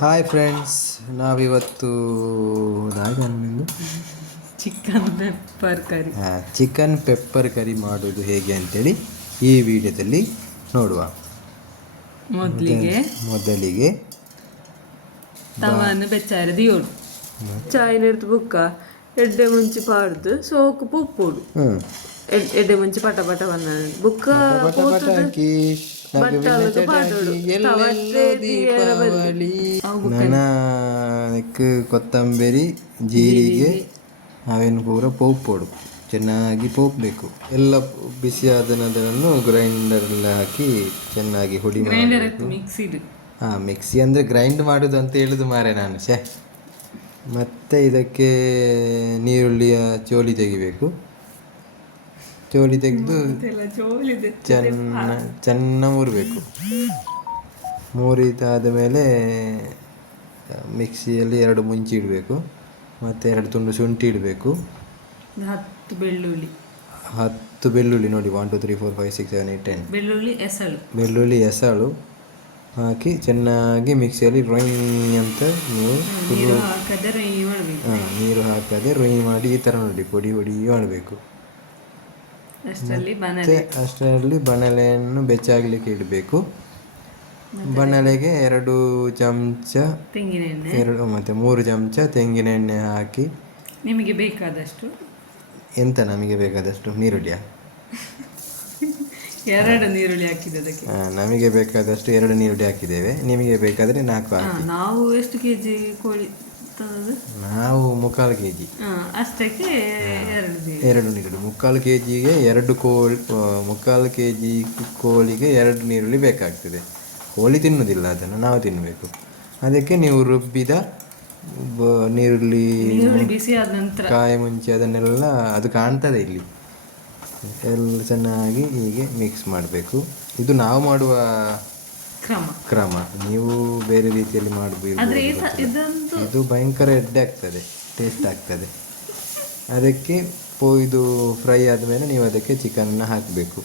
Hi friends, ನಾವಿವತ್ತು chicken pepper ಕರಿ ಮಾಡೋದು ಹೇಗೆ ಅಂತೇಳಿ ಈ ವಿಡಿಯೋದಲ್ಲಿ ನೋಡುವ. ಮೊದಲಿಗೆ ತವನು ಬೆಚ್ಚಾರದು ಏಳು ಚಾಯ್ ನೆಡ್ತು ಬುಕ್ಕ ಎಡ್ಡೆ ಮುಂಚಿ ಪಾಡ್ದು ಸೋಕು ಪುಪ್ಪುಡು ಎಡ್ಡೆ ಮುಂಚಿ ಪಟ ಪಟ ಬಂದ ಬುಕ್ಕ ಹಾಕಿ ಕೊತ್ತಂಬರಿ ಜೀರಿಗೆ ಅವೇನು ಪೂರ ಪೋಪೋಡು ಚೆನ್ನಾಗಿ ಪೋಪಬೇಕು. ಎಲ್ಲ ಬಿಸಿಯಾದನದನ್ನು ಗ್ರೈಂಡರ್ಲ್ಲ ಹಾಕಿ ಚೆನ್ನಾಗಿ ಹುಡಿ ಮಾಡಬೇಕು. ಮಿಕ್ಸಿ ಅಂದರೆ ಗ್ರೈಂಡ್ ಮಾಡೋದು ಅಂತ ಹೇಳುದು ಮಾರೆ ನಾನು ಮತ್ತು ಇದಕ್ಕೆ ನೀರುಳ್ಳಿಯ ಚೋಲಿ ತೆಗಿಬೇಕು. ಚೋಲಿ ತೆಗೆದು ಚೆನ್ನಾಗಿ ಮೂರಬೇಕು. ಮೂರಿದಾದ ಮೇಲೆ ಮಿಕ್ಸಿಯಲ್ಲಿ 2 ಮುಂಚಿ ಇಡಬೇಕು ಮತ್ತು 2 ತುಂಡು ಶುಂಠಿ ಇಡಬೇಕು. 10 ಬೆಳ್ಳುಳ್ಳಿ ನೋಡಿ, 1 2 3 4 5 6 7 8 10 ಬೆಳ್ಳುಳ್ಳಿ ಎಸಳು ಹಾಕಿ ಚೆನ್ನಾಗಿ ಮಿಕ್ಸಿಯಲ್ಲಿ ರೊಯ್ ಅಂತ ನೀರು ಹಾಕದೆ ರೊಯ್ ಮಾಡಿ ಈ ಥರ ನೋಡಿ ಪುಡಿ ಮಾಡಬೇಕು. ಅಷ್ಟರಲ್ಲಿ ಬಾಣಲೆಯನ್ನು ಬೆಚ್ಚಾಗಲಿಕ್ಕೆ ಇಡಬೇಕು. ಬಾಣಲೆಗೆ 2 ಚಮಚ ಮತ್ತು 3 ಚಮಚ ತೆಂಗಿನ ಎಣ್ಣೆ ಹಾಕಿ ನಿಮಗೆ ಬೇಕಾದಷ್ಟು ನಮಗೆ ಬೇಕಾದಷ್ಟು ನೀರುಳ್ಳಿಯ 2 ನೀರುಳ್ಳಿ ಹಾಕಿದೆ ಅದಕ್ಕೆ. ನಮಗೆ ಬೇಕಾದಷ್ಟು 2 ನೀರುಳ್ಳಿ ಹಾಕಿದ್ದೇವೆ. ನಿಮಗೆ ಬೇಕಾದರೆ 4 ಹಾಕಿ. ನಾವು ಎಷ್ಟು ಕೆಜಿ ಕೋಳಿ ತಂದದ್ದು? ನಾವು 3/4 kg ಅಷ್ಟಕ್ಕೆ 2 ನೀರುಳ್ಳಿ. 3/4 kgಗೆ 2 ಕೋಳಿ, 3/4 kg ಕೋಳಿಗೆ 2 ನೀರುಳ್ಳಿ ಬೇಕಾಗ್ತದೆ. ಕೋಳಿ ತಿನ್ನುವುದಿಲ್ಲ, ಅದನ್ನು ನಾವು ತಿನ್ನಬೇಕು. ಅದಕ್ಕೆ ನೀವು ರುಬ್ಬಿದ ನೀರುಳ್ಳಿ ಬಿಸಿ ಆದ ನಂತರ ಕಾಯಿ ಮುಂಚೆ ಅದನ್ನೆಲ್ಲ ಅದು ಕಾಣ್ತದೆ ಇಲ್ಲಿ ಎಲ್ಲ ಚೆನ್ನಾಗಿ ಹೀಗೆ ಮಿಕ್ಸ್ ಮಾಡಬೇಕು. ಇದು ನಾವು ಮಾಡುವ ಕ್ರಮ. ನೀವು ಬೇರೆ ರೀತಿಯಲ್ಲಿ ಮಾಡಬೇಕು. ಇದು ಭಯಂಕರ ಎಡ್ಡೆ ಆಗ್ತದೆ, ಟೇಸ್ಟ್ ಆಗ್ತದೆ. ಅದಕ್ಕೆ ಇದು ಫ್ರೈ ಆದಮೇಲೆ ನೀವು ಅದಕ್ಕೆ ಚಿಕನ್ನ ಹಾಕಬೇಕು.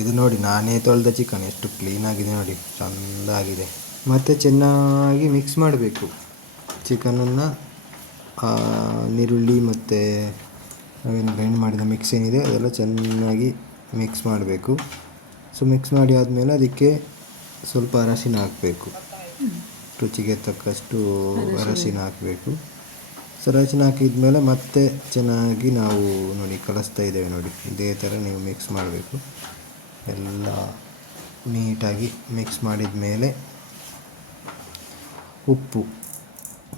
ಇದು ನೋಡಿ, ನಾನೇ ತೊಳೆದ ಚಿಕನ್ ಎಷ್ಟು ಕ್ಲೀನಾಗಿದೆ ನೋಡಿ, ಚೆಂದ ಆಗಿದೆ. ಮತ್ತು ಚೆನ್ನಾಗಿ ಮಿಕ್ಸ್ ಮಾಡಬೇಕು ಚಿಕನನ್ನು. ನೀರುಳ್ಳಿ ಮತ್ತು ನಾವೇನು ಗ್ರೈಂಡ್ ಮಾಡಿದ ಮಿಕ್ಸ್ ಏನಿದೆ ಅದೆಲ್ಲ ಚೆನ್ನಾಗಿ ಮಿಕ್ಸ್ ಮಾಡಬೇಕು. ಸೊ ಮಿಕ್ಸ್ ಮಾಡಿ ಆದಮೇಲೆ ಅದಕ್ಕೆ ಸ್ವಲ್ಪ ಅರಶಿನ ಹಾಕಬೇಕು. ರುಚಿಗೆ ತಕ್ಕಷ್ಟು ಅರಶಿನ ಹಾಕಬೇಕು. ಸೊ ಅರಶಿನ ಹಾಕಿದ್ಮೇಲೆ ಮತ್ತೆ ಚೆನ್ನಾಗಿ ನಾವು ನೋಡಿ ಕಲಿಸ್ತಾ ಇದ್ದೇವೆ ನೋಡಿ, ಇದೇ ಥರ ನೀವು ಮಿಕ್ಸ್ ಮಾಡಬೇಕು. ಎಲ್ಲ ನೀಟಾಗಿ ಮಿಕ್ಸ್ ಮಾಡಿದ ಮೇಲೆ ಉಪ್ಪು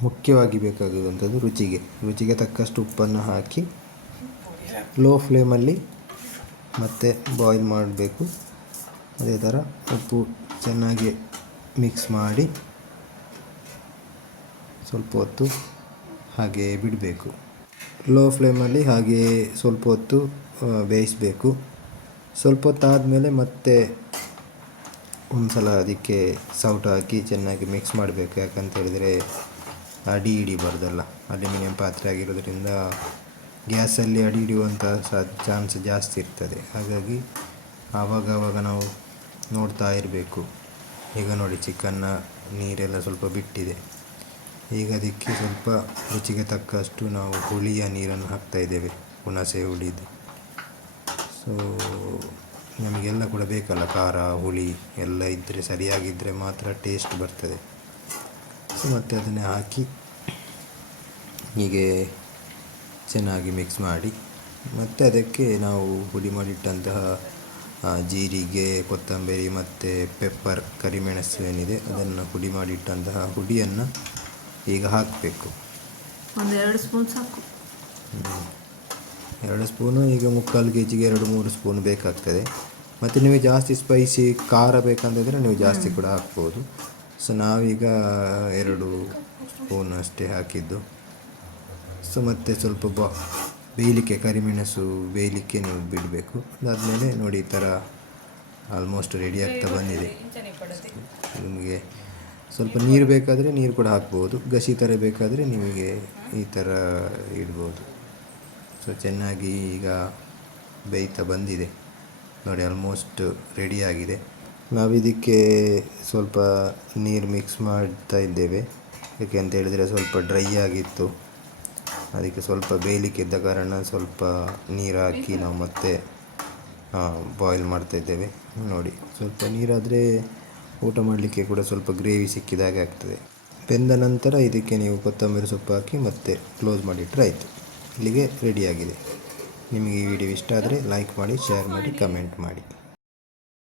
ಮುಖ್ಯವಾಗಿ ಬೇಕಾಗುವಂಥದ್ದು. ರುಚಿಗೆ ತಕ್ಕಷ್ಟು ಉಪ್ಪನ್ನು ಹಾಕಿ ಲೋ ಫ್ಲೇಮಲ್ಲಿ ಮತ್ತೆ ಬಾಯ್ಲ್ ಮಾಡಬೇಕು. ಅದೇ ಥರ ಉಪ್ಪು ಚೆನ್ನಾಗಿ ಮಿಕ್ಸ್ ಮಾಡಿ ಸ್ವಲ್ಪ ಹೊತ್ತು ಹಾಗೆ ಬಿಡಬೇಕು. ಲೋ ಫ್ಲೇಮಲ್ಲಿ ಹಾಗೆ ಸ್ವಲ್ಪ ಹೊತ್ತು ಬೇಯಿಸಬೇಕು. ಸ್ವಲ್ಪ ಹೊತ್ತಾದಮೇಲೆ ಮತ್ತೆ ಒಂದು ಸಲ ಅದಕ್ಕೆ ಸೌಟು ಹಾಕಿ ಚೆನ್ನಾಗಿ ಮಿಕ್ಸ್ ಮಾಡಬೇಕು. ಯಾಕಂತ ಹೇಳಿದರೆ ಅಡಿ ಹಿಡಿಬಾರ್ದಲ್ಲ, ಅಲ್ಯೂಮಿನಿಯಂ ಪಾತ್ರೆ ಆಗಿರೋದ್ರಿಂದ ಗ್ಯಾಸಲ್ಲಿ ಅಡಿ ಹಿಡಿಯುವಂಥ ಚಾನ್ಸ್ ಜಾಸ್ತಿ ಇರ್ತದೆ. ಹಾಗಾಗಿ ಆವಾಗ ನಾವು ನೋಡ್ತಾ ಇರಬೇಕು. ಈಗ ನೋಡಿ, ಚಿಕನ್ನ ನೀರೆಲ್ಲ ಸ್ವಲ್ಪ ಬಿಟ್ಟಿದೆ. ಈಗ ಅದಕ್ಕೆ ಸ್ವಲ್ಪ ರುಚಿಗೆ ತಕ್ಕಷ್ಟು ನಾವು ಹುಳಿಯ ನೀರನ್ನು ಹಾಕ್ತಾಯಿದ್ದೇವೆ, ಹುಣಸೆ ಹುಳಿದು. ಸೊ ನಮಗೆಲ್ಲ ಕೂಡ ಬೇಕಲ್ಲ, ಖಾರ ಹುಳಿ ಎಲ್ಲ ಇದ್ದರೆ, ಸರಿಯಾಗಿದ್ದರೆ ಮಾತ್ರ ಟೇಸ್ಟ್ ಬರ್ತದೆ. ಸೊ ಮತ್ತು ಅದನ್ನೇ ಹಾಕಿ ಹೀಗೆ ಚೆನ್ನಾಗಿ ಮಿಕ್ಸ್ ಮಾಡಿ, ಮತ್ತು ಅದಕ್ಕೆ ನಾವು ಹುಡಿ ಮಾಡಿಟ್ಟಂತಹ ಜೀರಿಗೆ, ಕೊತ್ತಂಬರಿ ಮತ್ತು ಪೆಪ್ಪರ್, ಕರಿಮೆಣಸು ಏನಿದೆ ಅದನ್ನು ಹುಡಿ ಮಾಡಿಟ್ಟಂತಹ ಹುಡಿಯನ್ನು ಈಗ ಹಾಕಬೇಕು. 2 ಸ್ಪೂನ್ ಸಾಕು. 2 ಸ್ಪೂನು. ಈಗ 3/4 kgಗೆ 2-3 ಸ್ಪೂನ್ ಬೇಕಾಗ್ತದೆ. ಮತ್ತು ನಿಮಗೆ ಜಾಸ್ತಿ ಸ್ಪೈಸಿ ಖಾರ ಬೇಕಂತಿದ್ರೆ ನೀವು ಜಾಸ್ತಿ ಕೂಡ ಹಾಕ್ಬೋದು. ಸೊ ನಾವೀಗ 2 ಸ್ಪೂನ್ ಅಷ್ಟೇ ಹಾಕಿದ್ದು. ಸೊ ಮತ್ತು ಸ್ವಲ್ಪ ಬೇಯಲಿಕ್ಕೆ, ಕರಿಮೆಣಸು ಬೇಯಲಿಕ್ಕೆ ನೀವು ಬಿಡಬೇಕು. ಅದಾದಮೇಲೆ ನೋಡಿ, ಈ ಥರ ಆಲ್ಮೋಸ್ಟ್ ರೆಡಿ ಆಗ್ತಾ ಬಂದಿದೆ. ನಿಮಗೆ ಸ್ವಲ್ಪ ನೀರು ಬೇಕಾದರೆ ನೀರು ಕೂಡ ಹಾಕ್ಬೋದು. ಗಸಿ ಥರ ಬೇಕಾದರೆ ನಿಮಗೆ ಈ ಥರ ಇಡ್ಬೋದು. ಸೊ ಚೆನ್ನಾಗಿ ಈಗ ಬೇಯ್ತಾ ಬಂದಿದೆ ನೋಡಿ, ಆಲ್ಮೋಸ್ಟ್ ರೆಡಿಯಾಗಿದೆ. ನಾವಿದಕ್ಕೆ ಸ್ವಲ್ಪ ನೀರು ಮಿಕ್ಸ್ ಮಾಡ್ತಾ ಇದ್ದೇವೆ. ಯಾಕೆ ಅಂತ ಹೇಳಿದರೆ ಸ್ವಲ್ಪ ಡ್ರೈ ಆಗಿತ್ತು, ಅದಕ್ಕೆ ಸ್ವಲ್ಪ ಬೇಯಲಿಕ್ಕಿದ್ದ ಕಾರಣ ಸ್ವಲ್ಪ ನೀರು ಹಾಕಿ ನಾವು ಮತ್ತೆ ಬಾಯ್ಲ್ ಮಾಡ್ತಾಯಿದ್ದೇವೆ. ನೋಡಿ, ಸ್ವಲ್ಪ ನೀರಾದರೆ ಊಟ ಮಾಡಲಿಕ್ಕೆ ಕೂಡ ಸ್ವಲ್ಪ ಗ್ರೇವಿ ಸಿಕ್ಕಿದಾಗೆ ಆಗ್ತದೆ. ಬೆಂದ ನಂತರ ಇದಕ್ಕೆ ನೀವು ಕೊತ್ತಂಬರಿ ಸೊಪ್ಪು ಹಾಕಿ ಮತ್ತೆ ಕ್ಲೋಸ್ ಮಾಡಿಟ್ರೆ ಆಯಿತು. ಇಲ್ಲಿಗೆ ರೆಡಿಯಾಗಿದೆ. ನಿಮಗೆ ಈ ವಿಡಿಯೋ ಇಷ್ಟ ಆದರೆ ಲೈಕ್ ಮಾಡಿ, ಶೇರ್ ಮಾಡಿ, ಕಮೆಂಟ್ ಮಾಡಿ.